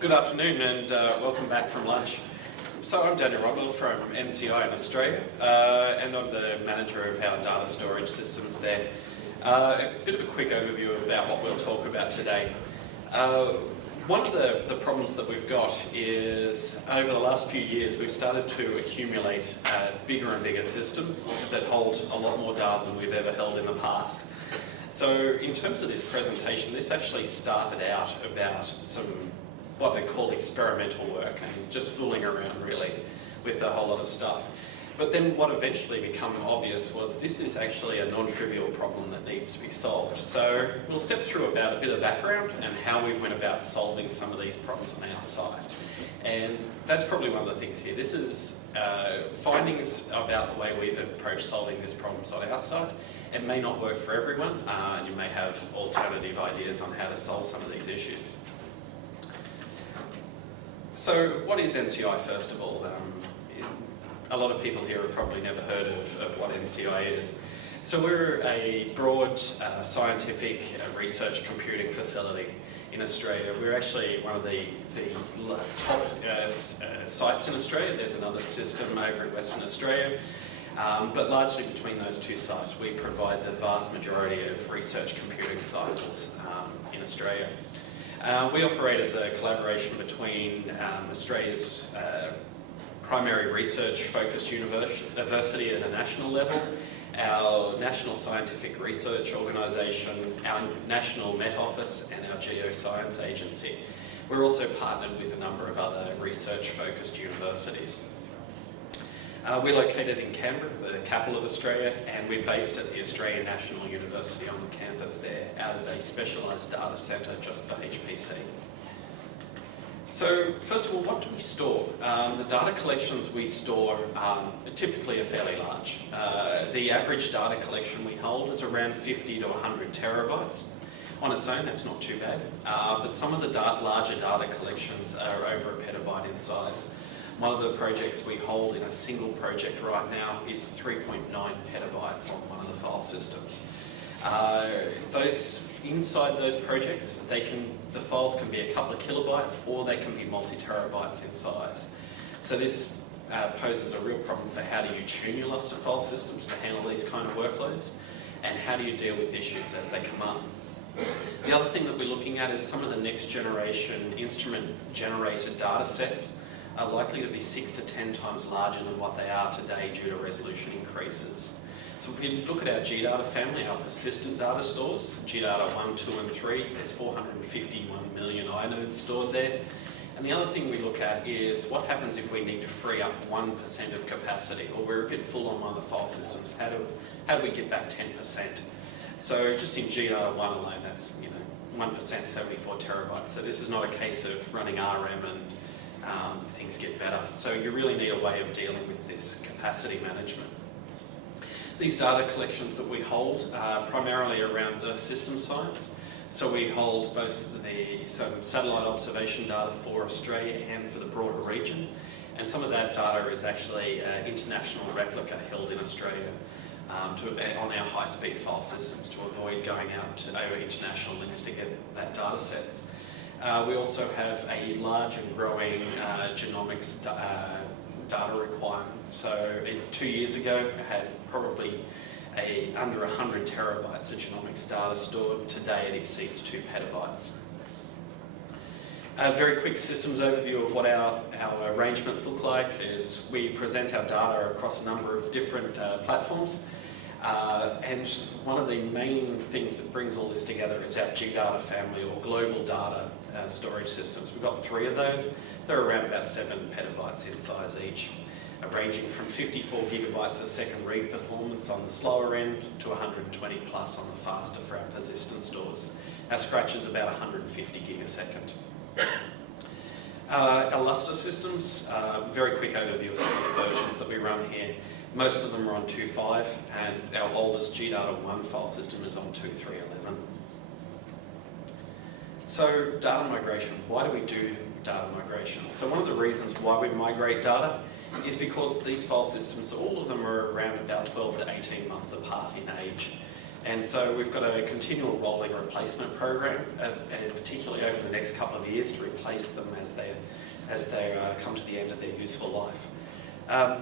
Good afternoon and welcome back from lunch. So I'm Daniel Rodwell from NCI in Australia and I'm the manager of our data storage systems there. A bit of a quick overview about what we'll talk about today. One of the problems that we've got is over the last few years we've started to accumulate bigger and bigger systems that hold a lot more data than we've ever held in the past. So in terms of this presentation, this actually started out about some what they call experimental work and just fooling around really with a whole lot of stuff. But then what eventually became obvious was this is actually a non-trivial problem that needs to be solved. So we'll step through about a bit of background and how we went about solving some of these problems on our side. And that's probably one of the things here. This is findings about the way we've approached solving these problems on our side. It may not work for everyone, and you may have alternative ideas on how to solve some of these issues. So what is NCI first of all? A lot of people here have probably never heard of what NCI is. So we're a broad scientific research computing facility in Australia. We're actually one of the top sites in Australia. There's another system over in Western Australia. But largely between those two sites, we provide the vast majority of research computing cycles in Australia. We operate as a collaboration between Australia's primary research-focused university at a national level, our National Scientific Research Organisation, our National Met Office and our Geoscience Agency. We're also partnered with a number of other research-focused universities. We're located in Canberra, the capital of Australia, and we're based at the Australian National University on the campus there, out of a specialised data centre just for HPC. So, first of all, what do we store? The data collections we store typically are fairly large. The average data collection we hold is around 50 to 100 terabytes. On its own, that's not too bad, but some of the larger data collections are over a petabyte in size. One of the projects we hold in a single project right now is 3.9 petabytes on one of the file systems. Inside those projects, the files can be a couple of kilobytes or they can be multi-terabytes in size. So this poses a real problem for how do you tune your Lustre file systems to handle these kind of workloads, and how do you deal with issues as they come up. The other thing that we're looking at is some of the next generation instrument-generated data sets are likely to be 6 to 10 times larger than what they are today due to resolution increases. So if we look at our GData family, our persistent data stores, GData 1, 2 and 3, there's 451 million inodes stored there. And the other thing we look at is what happens if we need to free up 1% of capacity, or we're a bit full on one of the file systems, how do we get back 10%? So just in GData 1 alone, that's 1%, 74 terabytes. So this is not a case of running RM and things get better. So you really need a way of dealing with this capacity management. These data collections that we hold are primarily around the system science. So we hold both some satellite observation data for Australia and for the broader region. And some of that data is actually international replica held in Australia on our high-speed file systems to avoid going out over international links to get that data set. We also have a large and growing genomics data requirement. So 2 years ago, I had probably under 100 terabytes of genomics data stored. Today, it exceeds 2 petabytes. A very quick systems overview of what our arrangements look like is we present our data across a number of different platforms. And one of the main things that brings all this together is our GData family or global data storage systems. We've got 3 of those. They're around about 7 petabytes in size each, ranging from 54 gigabytes a second read performance on the slower end to 120 plus on the faster for our persistent stores. Our Scratch is about 150 gig a second. Our Lustre systems, very quick overview of some of the versions that we run here. Most of them are on 2.5 and our oldest GData 1 file system is on 2.3.11. So data migration, why do we do data migration? So one of the reasons why we migrate data is because these file systems, all of them are around about 12 to 18 months apart in age. And so we've got a continual rolling replacement program, and particularly over the next couple of years to replace them as they come to the end of their useful life.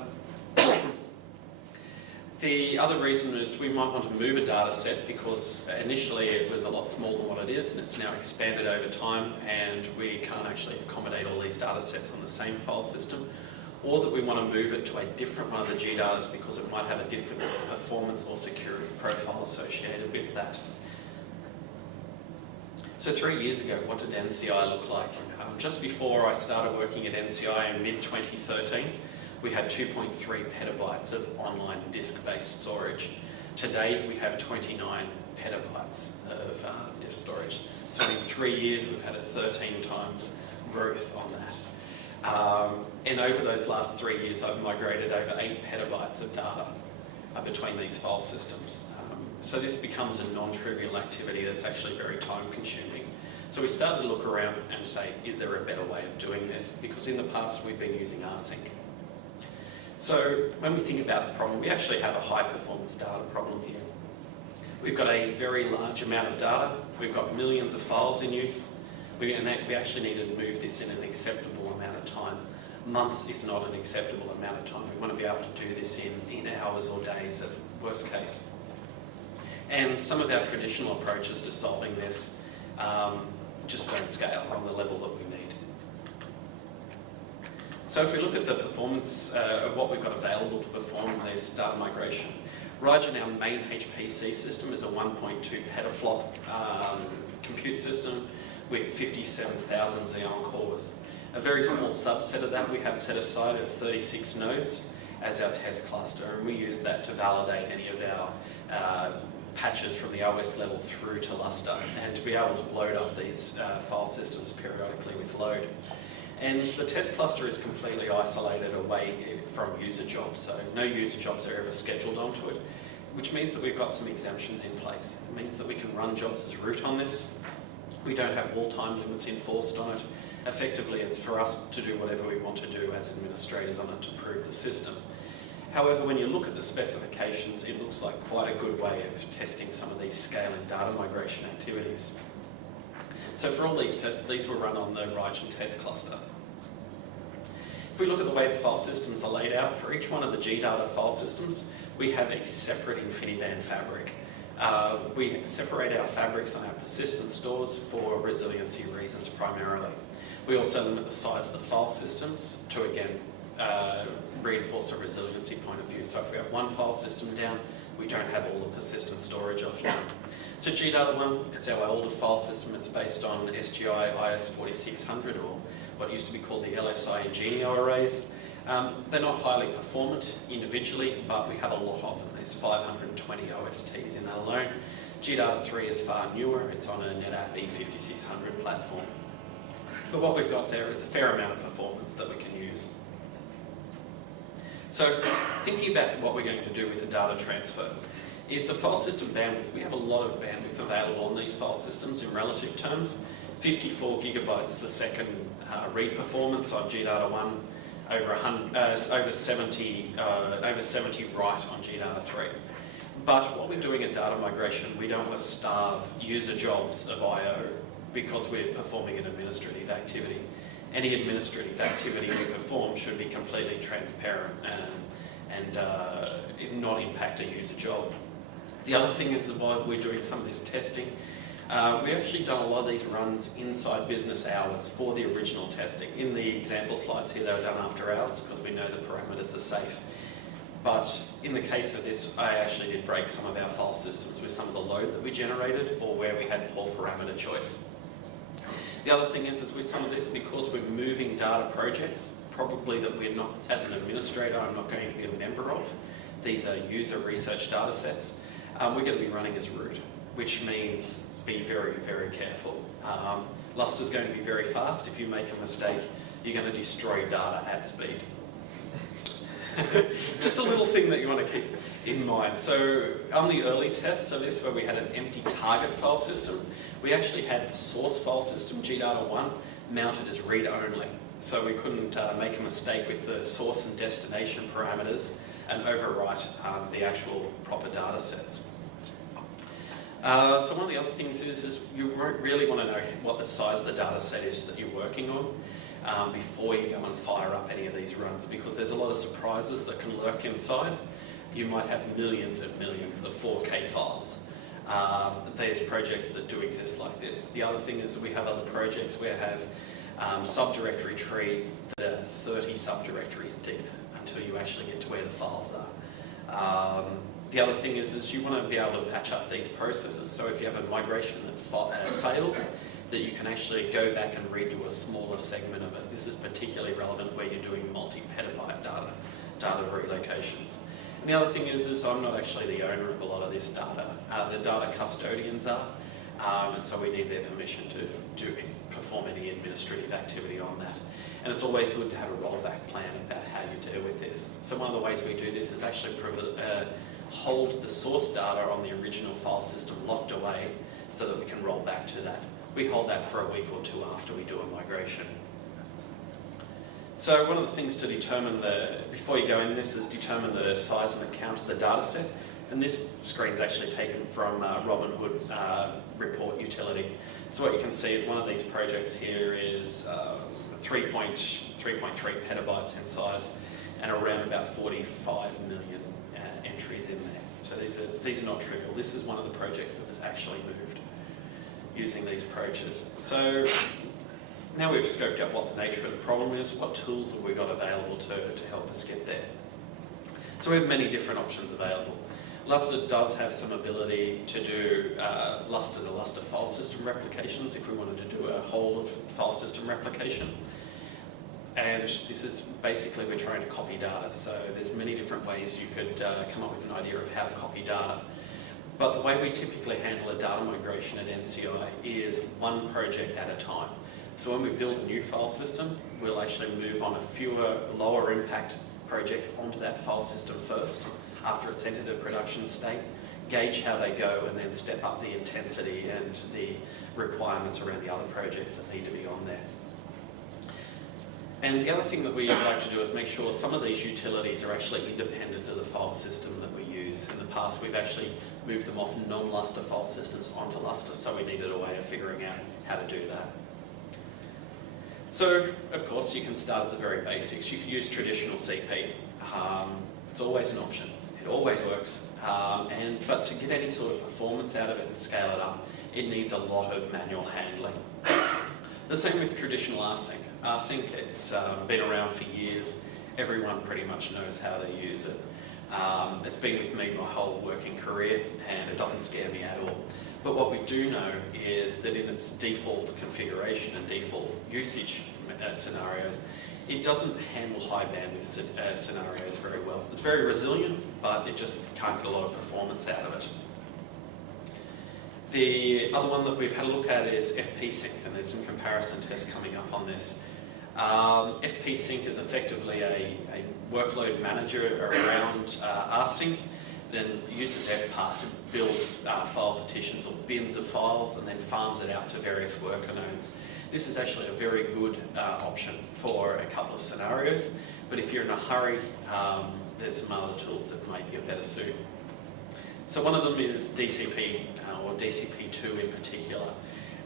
The other reason is we might want to move a data set because initially it was a lot smaller than what it is, and it's now expanded over time, and we can't actually accommodate all these data sets on the same file system, or that we want to move it to a different one of the GDatas because it might have a different performance or security profile associated with that. So 3 years ago, what did NCI look like? Just before I started working at NCI in mid-2013, we had 2.3 petabytes of online disk-based storage. Today, we have 29 petabytes of disk storage. So in 3 years, we've had a 13 times growth on that. And over those last 3 years, I've migrated over 8 petabytes of data between these file systems. So this becomes a non-trivial activity that's actually very time-consuming. So we started to look around and say, is there a better way of doing this? Because in the past, we've been using rsync. So when we think about the problem, we actually have a high-performance data problem here. We've got a very large amount of data. We've got millions of files in use. We actually need to move this in an acceptable amount of time. Months is not an acceptable amount of time. We want to be able to do this in hours or days at worst case. And some of our traditional approaches to solving this just don't scale on the level that we need. So if we look at the performance of what we've got available to perform this data migration, Rajan, our main HPC system, is a 1.2 petaflop compute system with 57,000 Xeon cores. A very small subset of that we have set aside of 36 nodes as our test cluster, and we use that to validate any of our patches from the OS level through to Lustre, and to be able to load up these file systems periodically with load. And the test cluster is completely isolated away from user jobs, so no user jobs are ever scheduled onto it, which means that we've got some exemptions in place. It means that we can run jobs as root on this. We don't have wall time limits enforced on it. Effectively, it's for us to do whatever we want to do as administrators on it to prove the system. However, when you look at the specifications, it looks like quite a good way of testing some of these scaling data migration activities. So for all these tests, these were run on the Rajan test cluster. If we look at the way the file systems are laid out, for each one of the GData file systems, we have a separate InfiniBand fabric. We separate our fabrics on our persistent stores for resiliency reasons primarily. We also limit the size of the file systems to, again, reinforce a resiliency point of view. So if we have one file system down, we don't have all the persistent storage offline. So GData1, it's our older file system. It's based on SGI IS4600, or what used to be called the LSI Ingenio arrays. They're not highly performant individually, but we have a lot of them. There's 520 OSTs in that alone. GData3 is far newer. It's on a NetApp E5600 platform. But what we've got there is a fair amount of performance that we can use. So thinking about what we're going to do with the data transfer, is the file system bandwidth. We have a lot of bandwidth available on these file systems in relative terms. 54 gigabytes a second read performance on GData1, over 70 write on GData3. But what we're doing in data migration, we don't want to starve user jobs of I/O because we're performing an administrative activity. Any administrative activity we perform should be completely transparent and not impact a user job. The other thing is that while we're doing some of this testing, we actually done a lot of these runs inside business hours for the original testing. In the example slides here, they were done after hours because we know the parameters are safe. But in the case of this, I actually did break some of our file systems with some of the load that we generated or where we had poor parameter choice. The other thing is with some of this, because we're moving data projects, probably that we're not, as an administrator, I'm not going to be a member of. These are user research data sets. We're going to be running as root, which means be very, very careful. Lustre is going to be very fast. If you make a mistake, you're going to destroy data at speed. Just a little thing that you want to keep in mind. So on the early tests, so this where we had an empty target file system, we actually had the source file system, GData1, mounted as read-only. So we couldn't make a mistake with the source and destination parameters and overwrite the actual proper data sets. So one of the other things is you really want to know what the size of the data set is that you're working on before you go and fire up any of these runs, because there's a lot of surprises that can lurk inside. You might have millions and millions of 4K files. There's projects that do exist like this. The other thing is we have other projects where we have subdirectory trees that are 30 subdirectories deep until you actually get to where the files are. The other thing is you want to be able to patch up these processes, so if you have a migration that fails, that you can actually go back and redo a smaller segment of it. This is particularly relevant where you're doing multi-petabyte data relocations. And the other thing is I'm not actually the owner of a lot of this data. The data custodians are, and so we need their permission to perform any administrative activity on that. And it's always good to have a rollback plan about how you deal with this. So one of the ways we do this is actually hold the source data on the original file system locked away so that we can roll back to that. We hold that for a week or two after we do a migration. So one of the things to determine before you go in this is determine the size and the count of the data set. And this screen's actually taken from Robinhood report utility. So what you can see is one of these projects here is 3.3 petabytes in size and around about 45 million entries in there. So these are not trivial. This is one of the projects that was actually moved using these approaches. So now we've scoped out what the nature of the problem is, what tools have we got available to help us get there. So we have many different options available. Lustre does have some ability to do Lustre to Lustre file system replications if we wanted to do a whole of file system replication. And this is basically we're trying to copy data. So there's many different ways you could come up with an idea of how to copy data. But the way we typically handle a data migration at NCI is one project at a time. So when we build a new file system, we'll actually move on a fewer lower impact projects onto that file system first after it's entered a production state, gauge how they go, and then step up the intensity and the requirements around the other projects that need to be on there. And the other thing that we like to do is make sure some of these utilities are actually independent of the file system that we use. In the past, we've actually moved them off non-Lustre file systems onto Lustre, so we needed a way of figuring out how to do that. So, of course, you can start at the very basics. You can use traditional CP. It's always an option. It always works. But to get any sort of performance out of it and scale it up, it needs a lot of manual handling. The same with traditional rsync. Rsync, it's been around for years. Everyone pretty much knows how to use it. It's been with me my whole working career, and it doesn't scare me at all. But what we do know is that in its default configuration and default usage scenarios, it doesn't handle high bandwidth scenarios very well. It's very resilient, but it just can't get a lot of performance out of it. The other one that we've had a look at is FP Sync, and there's some comparison tests coming up on this. FP Sync is effectively a workload manager around rsync, then uses FPART to build file partitions or bins of files and then farms it out to various worker nodes. This is actually a very good option for a couple of scenarios, but if you're in a hurry, there's some other tools that might be a better suit. So one of them is DCP, or DCP2 in particular.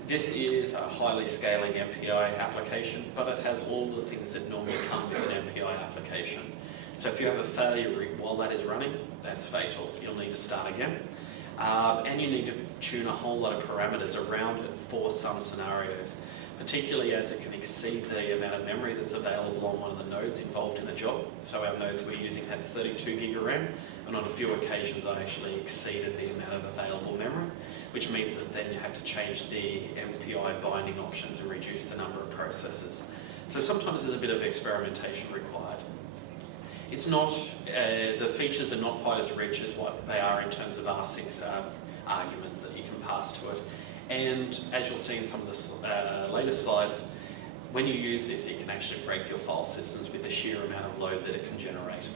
This is a highly scaling MPI application, but it has all the things that normally come with an MPI application. So if you have a failure while that is running, that's fatal. You'll need to start again. And you need to tune a whole lot of parameters around it for some scenarios, particularly as it can exceed the amount of memory that's available on one of the nodes involved in a job. So our nodes we're using had 32 gig of RAM, and on a few occasions I actually exceeded the amount of available memory, which means that then you have to change the MPI binding options and reduce the number of processes. So sometimes there's a bit of experimentation required. It's not, the features are not quite as rich as what they are in terms of rsync arguments that you can pass to it. And as you'll see in some of the later slides, when you use this, it can actually break your file systems with the sheer amount of load that it can generate.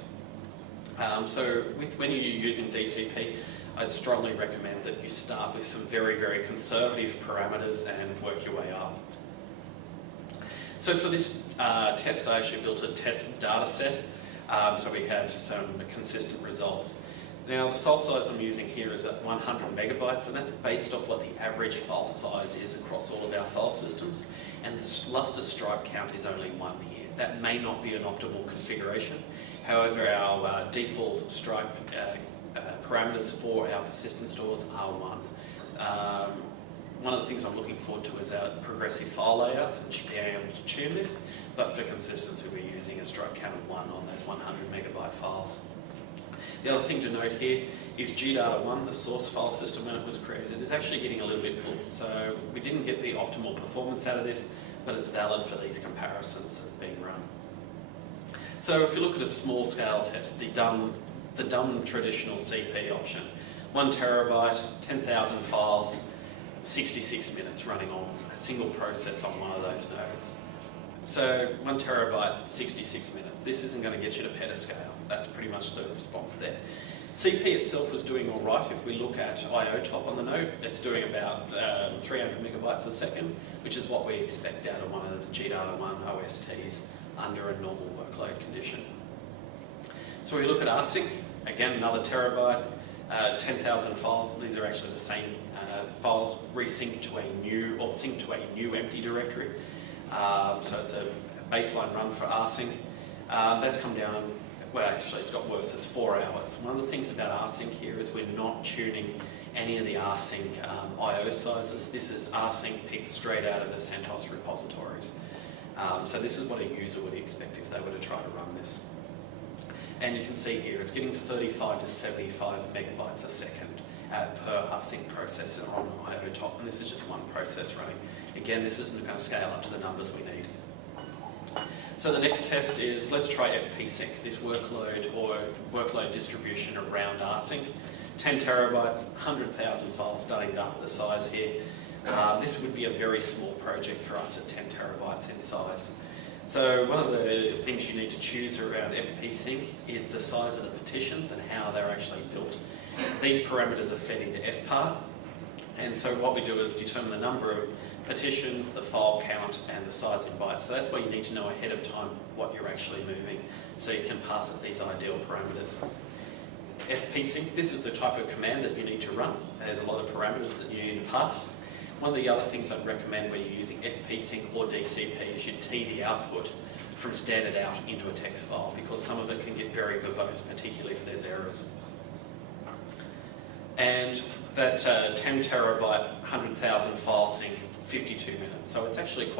So when you're using DCP, I'd strongly recommend that you start with some very, very conservative parameters and work your way up. So for this test, I actually built a test data set. So we have some consistent results. Now, the file size I'm using here is at 100 megabytes, and that's based off what the average file size is across all of our file systems. And the Lustre stripe count is only 1 here. That may not be an optimal configuration. However, our default stripe parameters for our persistent stores are 1. One of the things I'm looking forward to is our progressive file layouts and being able to tune this, but for consistency we're using a stripe count of 1 on those 100 megabyte files. The other thing to note here is GData1, the source file system when it was created, is actually getting a little bit full. So we didn't get the optimal performance out of this, but it's valid for these comparisons that are being run. So if you look at a small scale test, the dumb traditional CP option, 1 terabyte, 10,000 files, 66 minutes running on a single process on one of those nodes. So 1 terabyte, 66 minutes. This isn't going to get you to petascale. That's pretty much the response there. CP itself was doing all right. If we look at I/O top on the node, it's doing about 300 megabytes a second, which is what we expect out of one of the GData1 OSTs under a normal workload condition. So we look at rsync, again another terabyte, 10,000 files. These are actually the same files resynced to a new or synced to a new empty directory. So it's a baseline run for rsync. That's come down, well actually it's got worse, it's 4 hours. One of the things about rsync here is we're not tuning any of the rsync I/O sizes. This is rsync picked straight out of the CentOS repositories. So this is what a user would expect if they were to try to run this. And you can see here it's getting 35 to 75 megabytes a second per rsync processor on I/O top, and this is just one process running. Again, this isn't going to scale up to the numbers we need. So the next test is, let's try FP-sync, this workload or workload distribution around rsync. 10 terabytes, 100,000 files starting to up the size here. This would be a very small project for us at 10 terabytes in size. So one of the things you need to choose around FP-sync is the size of the partitions and how they're actually built. These parameters are fed into FPAR, and so what we do is determine the number of partitions, the file count, and the size in bytes. So that's why you need to know ahead of time what you're actually moving, so you can pass it these ideal parameters. FP-sync, this is the type of command that you need to run. There's a lot of parameters that you need to pass. One of the other things I'd recommend when you're using FP-sync or DCP is you tee the output from standard out into a text file, because some of it can get very verbose, particularly if there's errors. And that 10 terabyte, 100,000 file sync, 52 minutes. So it's actually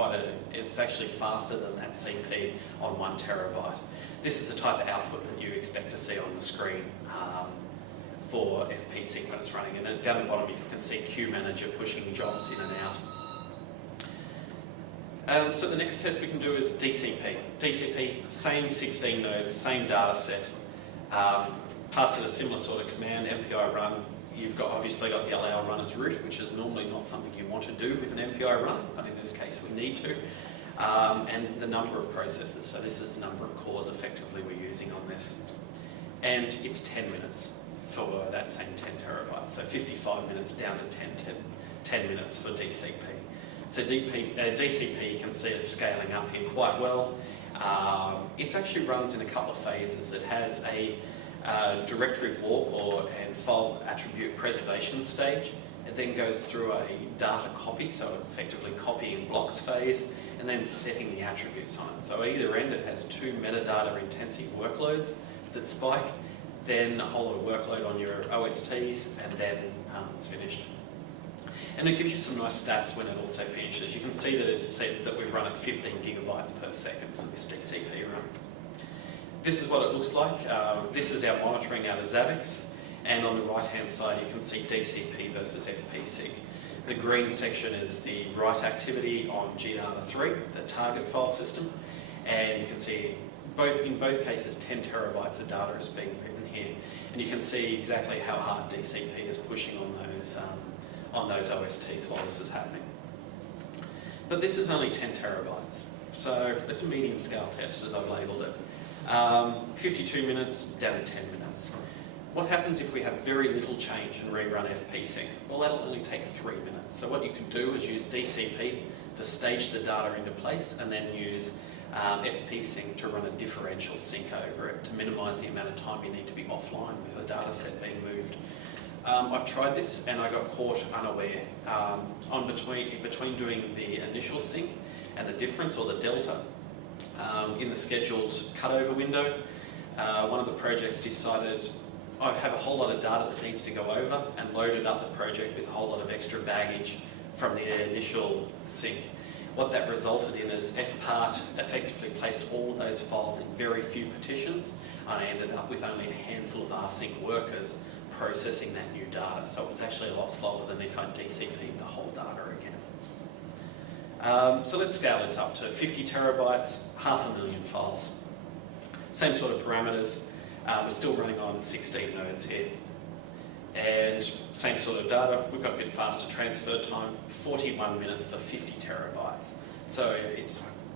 it's actually faster than that CP on 1 terabyte. This is the type of output that you expect to see on the screen for FP-sync when it's running. And down the bottom you can see Queue Manager pushing jobs in and out. So the next test we can do is DCP. DCP, same 16 nodes, same data set. Pass it a similar sort of command, MPI run. You've obviously got the allow run as root, which is normally not something you want to do with an MPI run, but in this case we need to. And the number of processes, so this is the number of cores effectively we're using on this. And it's 10 minutes for that same 10 terabytes, so 55 minutes down to 10 minutes for DCP. So DCP, you can see it scaling up here quite well. It actually runs in a couple of phases. It has a directory walk and file attribute preservation stage. It then goes through a data copy, so effectively copying blocks phase, and then setting the attributes on it. So at either end it has 2 metadata intensive workloads that spike, then a whole lot of workload on your OSTs, and then it's finished. And it gives you some nice stats when it also finishes. You can see that it's said that we've run at 15 gigabytes per second for this DCP run. This is what it looks like. This is our monitoring out of Zabbix, and on the right-hand side you can see DCP versus FP-sync. The green section is the write activity on GData3, the target file system, and you can see in both cases 10 terabytes of data is being written here, and you can see exactly how hard DCP is pushing on those OSTs while this is happening. But this is only 10 terabytes, so it's a medium scale test as I've labelled it. 52 minutes down to 10 minutes. What happens if we have very little change and rerun FP-sync? Well, that'll only take 3 minutes. So what you can do is use DCP to stage the data into place, and then use FP sync to run a differential sync over it to minimise the amount of time you need to be offline with a data set being moved. I've tried this and I got caught unaware between doing the initial sync and the difference or the delta in the scheduled cutover window. One of the projects decided I have a whole lot of data that needs to go over and loaded up the project with a whole lot of extra baggage from the initial sync. What that resulted in is FPart effectively placed all of those files in very few partitions, and I ended up with only a handful of rsync workers processing that new data. So it was actually a lot slower than if I DCP'd the whole data again. So let's scale this up to 50 terabytes, 500,000 files. Same sort of parameters. We're still running on 16 nodes here. And same sort of data, we've got a bit faster transfer time, 41 minutes for 50 terabytes. So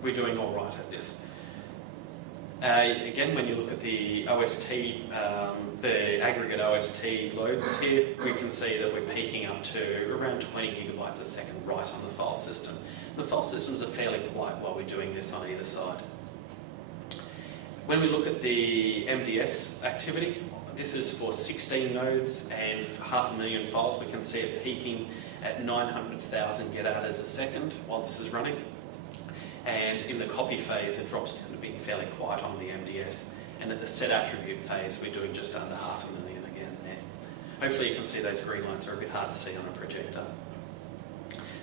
we're doing all right at this. Again, when you look at the OST, the aggregate OST loads here, we can see that we're peaking up to around 20 gigabytes a second right on the file system. The file systems are fairly quiet while we're doing this on either side. When we look at the MDS activity, this is for 16 nodes and 500,000 files. We can see it peaking at 900,000 get-outers a second while this is running. And in the copy phase, it drops down to being fairly quiet on the MDS. And at the set attribute phase, we're doing just under 500,000 again there. Hopefully you can see those green lines are a bit hard to see on a projector.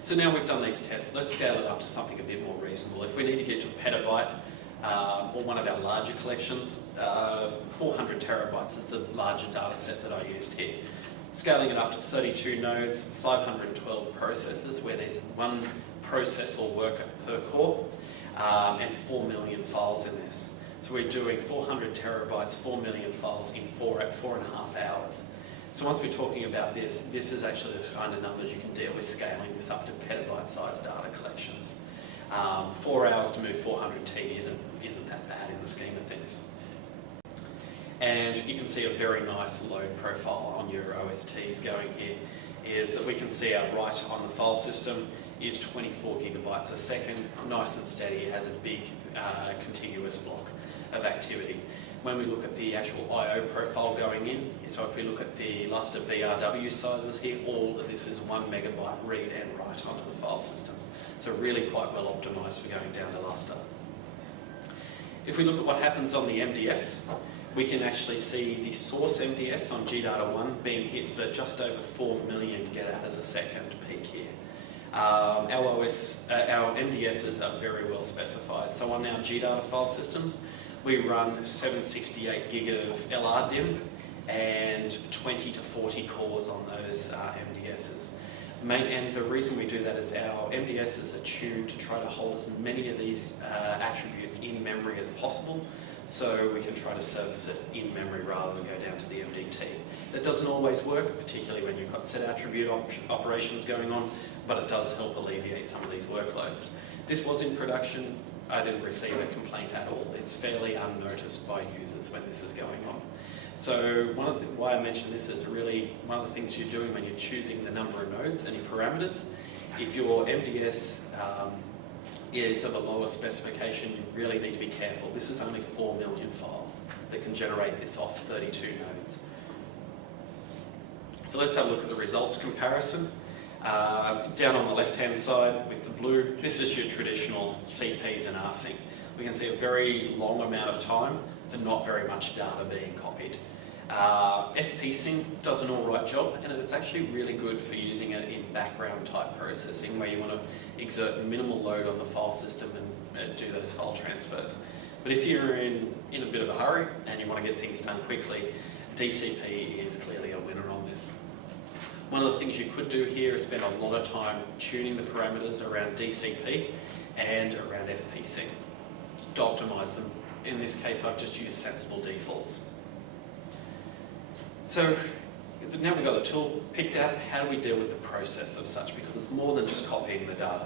So now we've done these tests, let's scale it up to something a bit more reasonable. If we need to get to a petabyte, or one of our larger collections, 400 terabytes is the larger data set that I used here. Scaling it up to 32 nodes, 512 processors, where there's one process or worker per core, and 4 million files in this. So we're doing 400 terabytes, 4 million files in 4.5 hours. So once we're talking about this is actually the kind of numbers you can deal with scaling this up to petabyte-sized data collections. 4 hours to move 400 T isn't that bad in the scheme of things. And you can see a very nice load profile on your OSTs going here, is that we can see our write on the file system is 24 gigabytes a second, nice and steady. It has a big contiguous block of activity. When we look at the actual I/O profile going in, so if we look at the Lustre BRW sizes here, all of this is 1 megabyte read and write onto the file systems. So really quite well optimised for going down to Lustre. If we look at what happens on the MDS, we can actually see the source MDS on GData1 being hit for just over 4 million get-outers a second peak here. Our MDSs are very well specified. So on our GData file systems, we run 768 gig of LRDIMM and 20 to 40 cores on those MDSs. And the reason we do that is our MDSs are tuned to try to hold as many of these attributes in memory as possible, so we can try to service it in memory rather than go down to the MDT. That doesn't always work, particularly when you've got set attribute operations going on, but it does help alleviate some of these workloads. This was in production. I didn't receive a complaint at all. It's fairly unnoticed by users when this is going on. So why I mention this is really one of the things you're doing when you're choosing the number of nodes and your parameters. If your MDS is of a lower specification, you really need to be careful. This is only 4 million files that can generate this off 32 nodes. So let's have a look at the results comparison. Down on the left-hand side with the blue, this is your traditional CPs and rsync. We can see a very long amount of time for not very much data being copied. FP sync does an alright job, and it's actually really good for using it in background type processing where you want to exert minimal load on the file system and do those file transfers. But if you're in a bit of a hurry and you want to get things done quickly, DCP is clearly a winner on this. One of the things you could do here is spend a lot of time tuning the parameters around DCP and around FP sync to optimise them. In this case, I've just used sensible defaults. So now we've got the tool picked out, how do we deal with the process of such? Because it's more than just copying the data.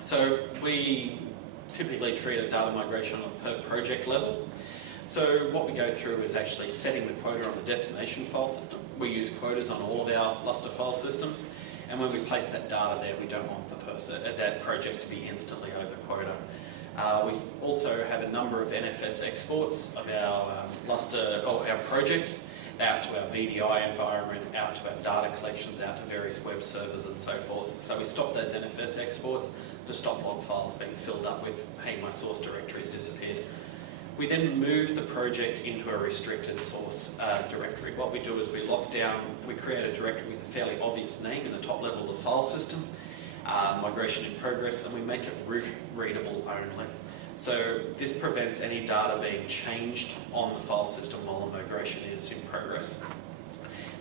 So we typically treat a data migration on a per project level. So what we go through is actually setting the quota on the destination file system. We use quotas on all of our Lustre file systems, and when we place that data there, we don't want that project to be instantly over quota. We also have a number of NFS exports of our Lustre, our projects, out to our VDI environment, out to our data collections, out to various web servers and so forth. So we stopped those NFS exports to stop log files being filled up with, hey, my source directory's disappeared. We then move the project into a restricted source directory. What we do is we lock down, we create a directory with a fairly obvious name in the top level of the file system, migration in progress, and we make it root readable only. So this prevents any data being changed on the file system while the migration is in progress.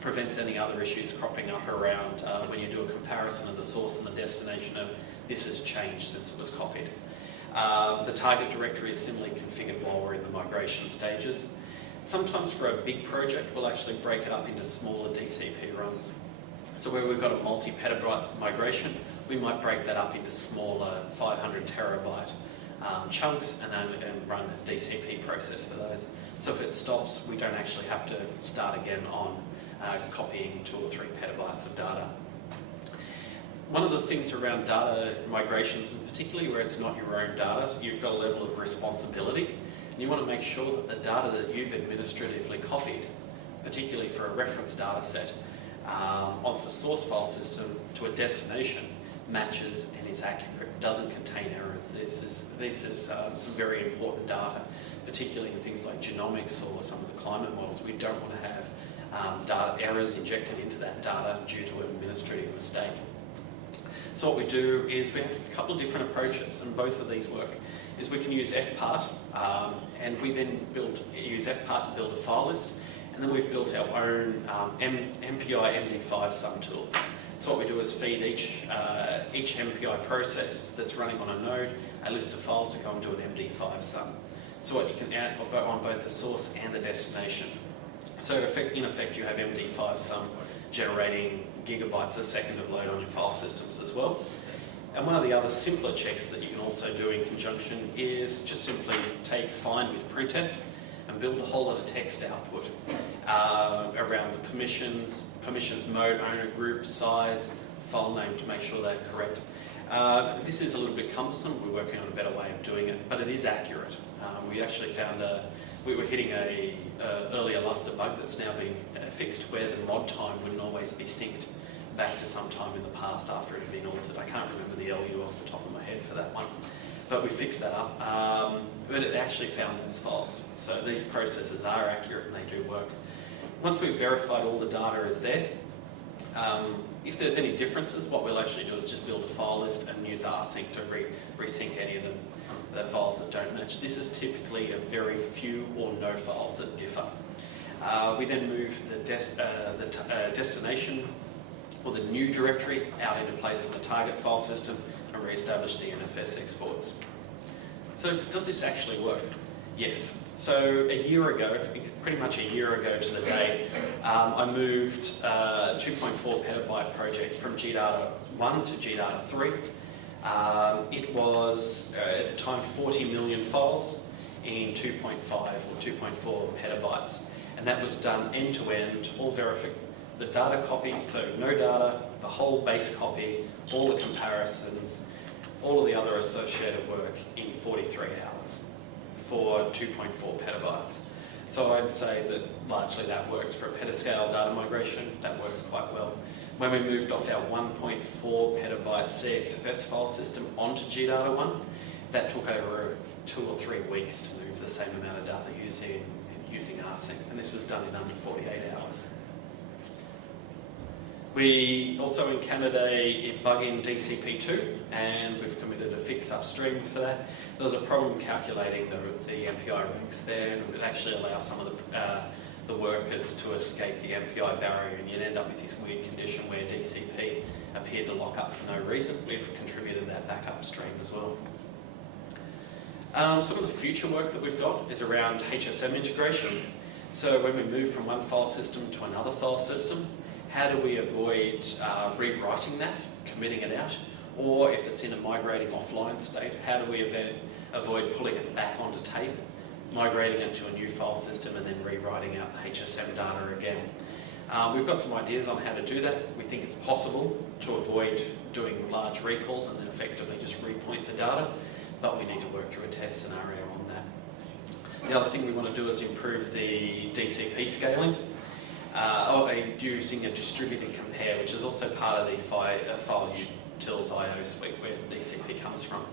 Prevents any other issues cropping up around when you do a comparison of the source and the destination of this has changed since it was copied. The target directory is similarly configured while we're in the migration stages. Sometimes for a big project, we'll actually break it up into smaller DCP runs. So where we've got a multi-petabyte migration, we might break that up into smaller 500 terabyte chunks and run a DCP process for those. So if it stops, we don't actually have to start again on copying 2 or 3 petabytes of data. One of the things around data migrations, and particularly where it's not your own data, you've got a level of responsibility, and you want to make sure that the data that you've administratively copied, particularly for a reference data set, of the source file system to a destination, matches and is accurate, doesn't contain errors. This is some very important data, particularly in things like genomics or some of the climate models. We don't want to have data errors injected into that data due to an administrative mistake. So what we do is we have a couple of different approaches, and both of these work. Is we can use FPart, and we then use FPart to build a file list, and then we've built our own MPI MD5 sum tool. So what we do is feed each MPI process that's running on a node a list of files to go and do an MD5 sum. So what you can add on both the source and the destination. So in effect you have MD5 sum generating gigabytes a second of load on your file systems as well. And one of the other simpler checks that you can also do in conjunction is just simply take find with printf and build a whole lot of text output around the permissions, mode, owner, group, size, file name to make sure they're correct. This is a little bit cumbersome. We're working on a better way of doing it, but it is accurate. We actually found we were hitting a earlier Lustre bug that's now been fixed where the mod time wouldn't always be synced back to some time in the past after it had been altered. I can't remember the LU off the top of my head for that one, but we fixed that up. But it actually found those files. So these processes are accurate and they do work. Once we've verified all the data is there, if there's any differences, what we'll actually do is just build a file list and use rsync to resync any of the files that don't match. This is typically a very few or no files that differ. We then move the destination or the new directory out into place of the target file system and re-establish the NFS exports. So does this actually work? Yes. So a year ago, pretty much a year ago to the day, I moved a 2.4 petabyte project from GData 1 to GData 3. It was, at the time, 40 million files in 2.5 or 2.4 petabytes. And that was done end-to-end, all verified. The data copy, so no data, the whole base copy, all the comparisons, all of the other associated work in 43 hours for 2.4 petabytes. So I'd say that largely that works for a petascale data migration. That works quite well. When we moved off our 1.4 petabyte CXFS file system onto GData 1, that took over 2 or 3 weeks to move the same amount of data using rsync, and this was done in under 48 hours. We also encountered a bug in DCP2, and we've committed a fix upstream for that. There was a problem calculating the MPI ranks there, and it would actually allow some of the workers to escape the MPI barrier, and you'd end up with this weird condition where DCP appeared to lock up for no reason. We've contributed that back upstream as well. Some of the future work that we've got is around Hsm integration. So when we move from one file system to another file system, how do we avoid rewriting that, committing it out? Or if it's in a migrating offline state, how do we avoid pulling it back onto tape, migrating it to a new file system and then rewriting out the Hsm data again? We've got some ideas on how to do that. We think it's possible to avoid doing large recalls and then effectively just repoint the data. but we need to work through a test scenario on that. The other thing we want to do is improve the DCP scaling, using a distributed compare, which is also part of the file utils IO suite where DCP comes from.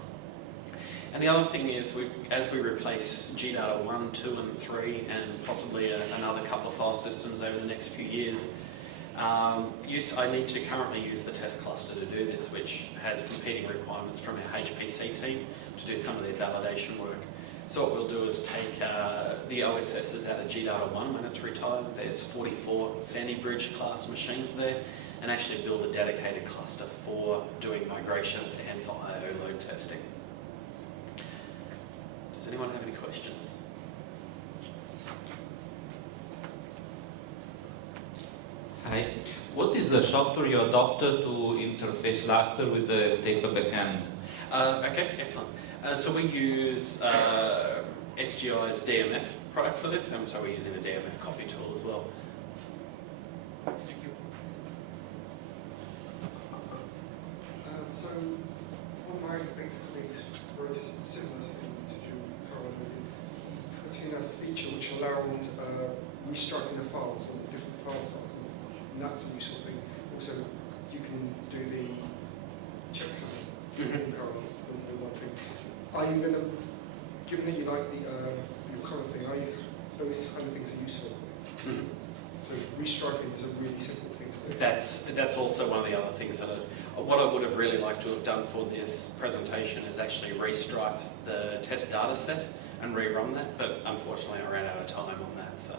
And the other thing is, as we replace GData 1, 2 and 3 and possibly another couple of file systems over the next few years, I need to currently use the test cluster to do this, which has competing requirements from our HPC team to do some of their validation work. So what we'll do is take the OSSs out of GData 1 when it's retired. There's 44 Sandy Bridge class machines there, and actually build a dedicated cluster for doing migrations and for IO load testing. Does anyone have any questions? Hi. What is the software you adopted to interface Lustre with the taper backend? Okay, excellent. So we use SGI's DMF product for this, and so we're using the DMF copy tool as well. Thank you. So one of my ex-colleagues wrote a similar thing to you, Carl, putting in a feature which allowed restructuring the files on different file sizes, and that's a useful thing. Also, you can do the checksum in parallel with one thing. Are you going to, given that you like the your current thing, those kind of things are useful? So restriping is a really simple thing to do. That's also one of the other things that what I would have really liked to have done for this presentation is actually restripe the test data set and rerun that, but unfortunately I ran out of time on that. So.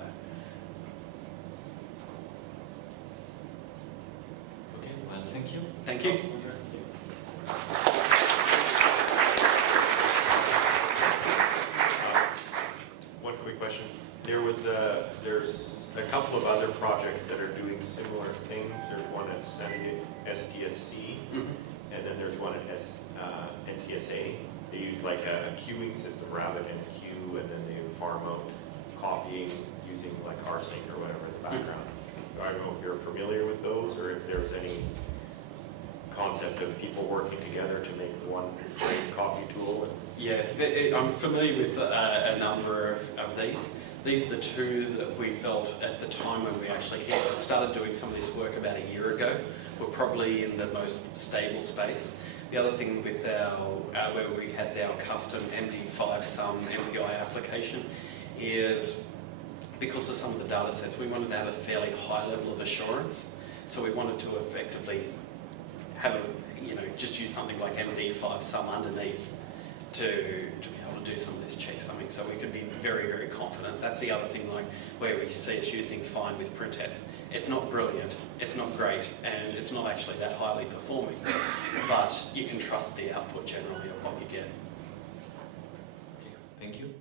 Okay, well, thank you. Thank you. One quick question. There's a couple of other projects that are doing similar things. There's one at STSC, and then there's one at NCSA. They use like a queuing system, Rabbit and a queue, and then they farm out copying using like rsync or whatever in the background. I don't know if you're familiar with those, or if there's any concept of people working together to make one great copy tool. Yeah, I'm familiar with a number of these. These are the two that we felt at the time when we actually started doing some of this work about a year ago, were probably in the most stable space. The other thing with where we had our custom MD5 sum MPI application is because of some of the data sets, we wanted to have a fairly high level of assurance. So we wanted to effectively have just use something like MD5 sum underneath to be able to do some of this checksumming, so we could be very, very confident. That's the other thing, like where we see us using fine with printf. It's not brilliant, it's not great, and it's not actually that highly performing, but you can trust the output generally of what you get. Okay, thank you.